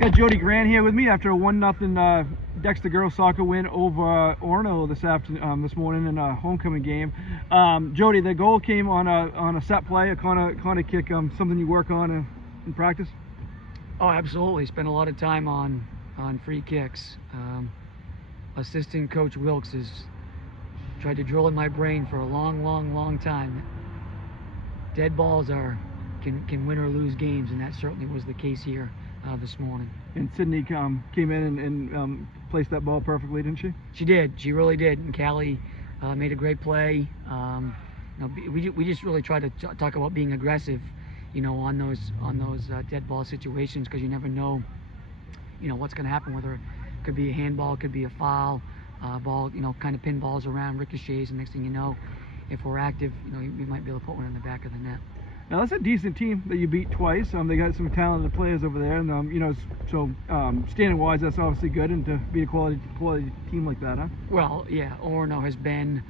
Got Jody Grant here with me after a 1-0 Dexter girls soccer win over Orono this morning in a homecoming game. Jody, the goal came on a set play, a corner kick, something you work on in practice? Oh, absolutely. Spent a lot of time on free kicks. Assistant Coach Wilkes has tried to drill in my brain for a long time. Dead balls can win or lose games, and that certainly was the case here this morning. And Sydney came in and placed that ball perfectly, didn't she? She did. She really did. And Callie made a great play. We just really try to talk about being aggressive, on those dead ball situations, because you never know, what's going to happen. Whether it could be a handball, it could be a foul, ball, kind of pin balls around, ricochets, and next thing you know, if we're active, we might be able to put one in the back of the net. Now that's a decent team that you beat twice. They got some talented players over there, and standing wise, that's obviously good, and to be a quality team like that, huh? Well, yeah, Orono has been,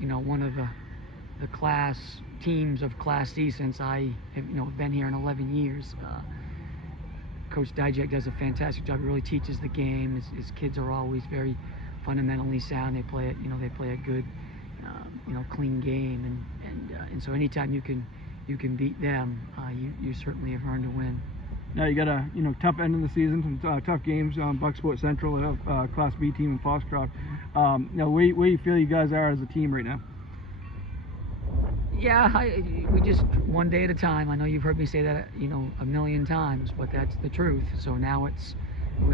one of the class teams of Class C since I have, been here in 11 years. Coach Dijak does a fantastic job. He really teaches the game. His kids are always very fundamentally sound. They play a good, clean game, and so anytime you can beat them, you certainly have earned a win. Now you got a tough end of the season, some tough games. Bucksport Central, Class B team in Foxcroft. Now where you feel you guys are as a team right now? Yeah, we just one day at a time. I know you've heard me say that a million times, but that's the truth. So now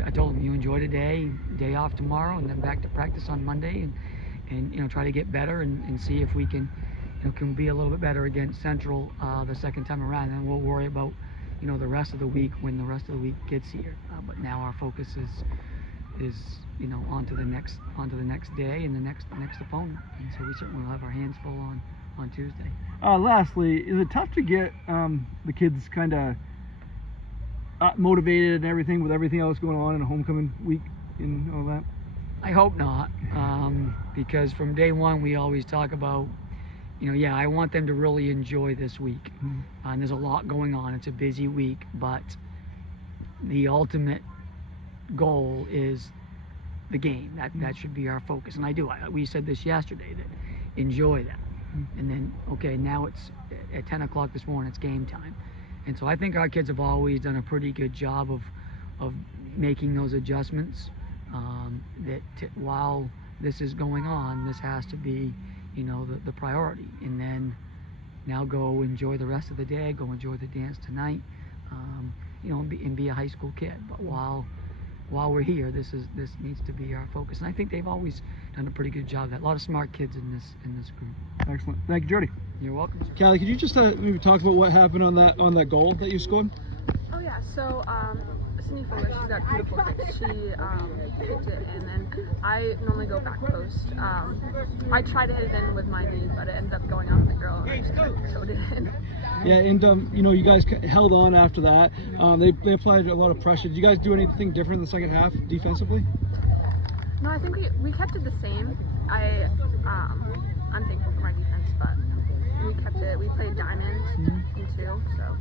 I told them, you enjoy today, day off tomorrow, and then back to practice on Monday, and try to get better and see if we can be a little bit better against Central the second time around, and we'll worry about the rest of the week when the rest of the week gets here. But now our focus is on to the next day and the next opponent, and so we certainly will have our hands full on Tuesday. Lastly, is it tough to get the kids kind of motivated and everything with everything else going on in a homecoming week and all that? I hope not, because from day one we always talk about, I want them to really enjoy this week. And there's a lot going on. It's a busy week, but the ultimate goal is the game. That should be our focus. And we said this yesterday, that enjoy that. And then, okay, now it's at 10 o'clock this morning, it's game time. And so I think our kids have always done a pretty good job of making those adjustments, while this is going on, this has to be the priority. And then now go enjoy the rest of the day, go enjoy the dance tonight, and be a high school kid. But while we're here, this needs to be our focus. And I think they've always done a pretty good job of that. A lot of smart kids in this group. Excellent. Thank you, Jody. You're welcome, sir. Callie, could you just maybe talk about what happened on that goal that you scored? Oh yeah, so Sydney Fuller, she's got beautiful kicks. She kicked it in, and I normally go back post. I tried to hit it in with my knee, but it ended up going off the girl, and I just towed it in. Yeah, and you guys held on after that. They applied a lot of pressure. Did you guys do anything different in the second half defensively? No, I think we kept it the same. I'm thankful for my defense, but we kept it. We played diamond in two, so.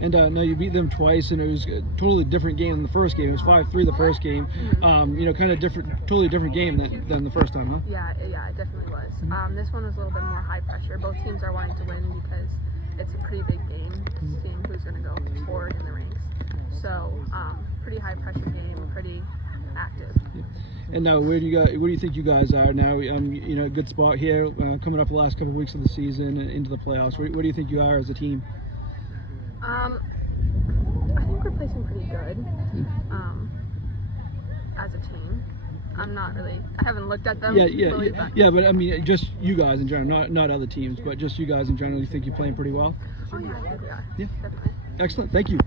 And now you beat them twice, and it was a totally different game than the first game. It was 5-3 the first game. Kind of totally different game than the first time, huh? Yeah, it definitely was. This one was a little bit more high pressure. Both teams are wanting to win because it's a pretty big game, seeing who's going to go forward in the ranks. So, pretty high pressure game, pretty active. Yeah. And now, where do you think you guys are now? A good spot here, coming up the last couple of weeks of the season and into the playoffs. Where do you think you are as a team? I think we're placing pretty good as a team. I haven't looked at them. Yeah, but I mean, just you guys in general, not other teams, but just you guys in general. You think you're playing pretty well? Oh yeah, I think we are. Yeah, definitely. Excellent. Thank you.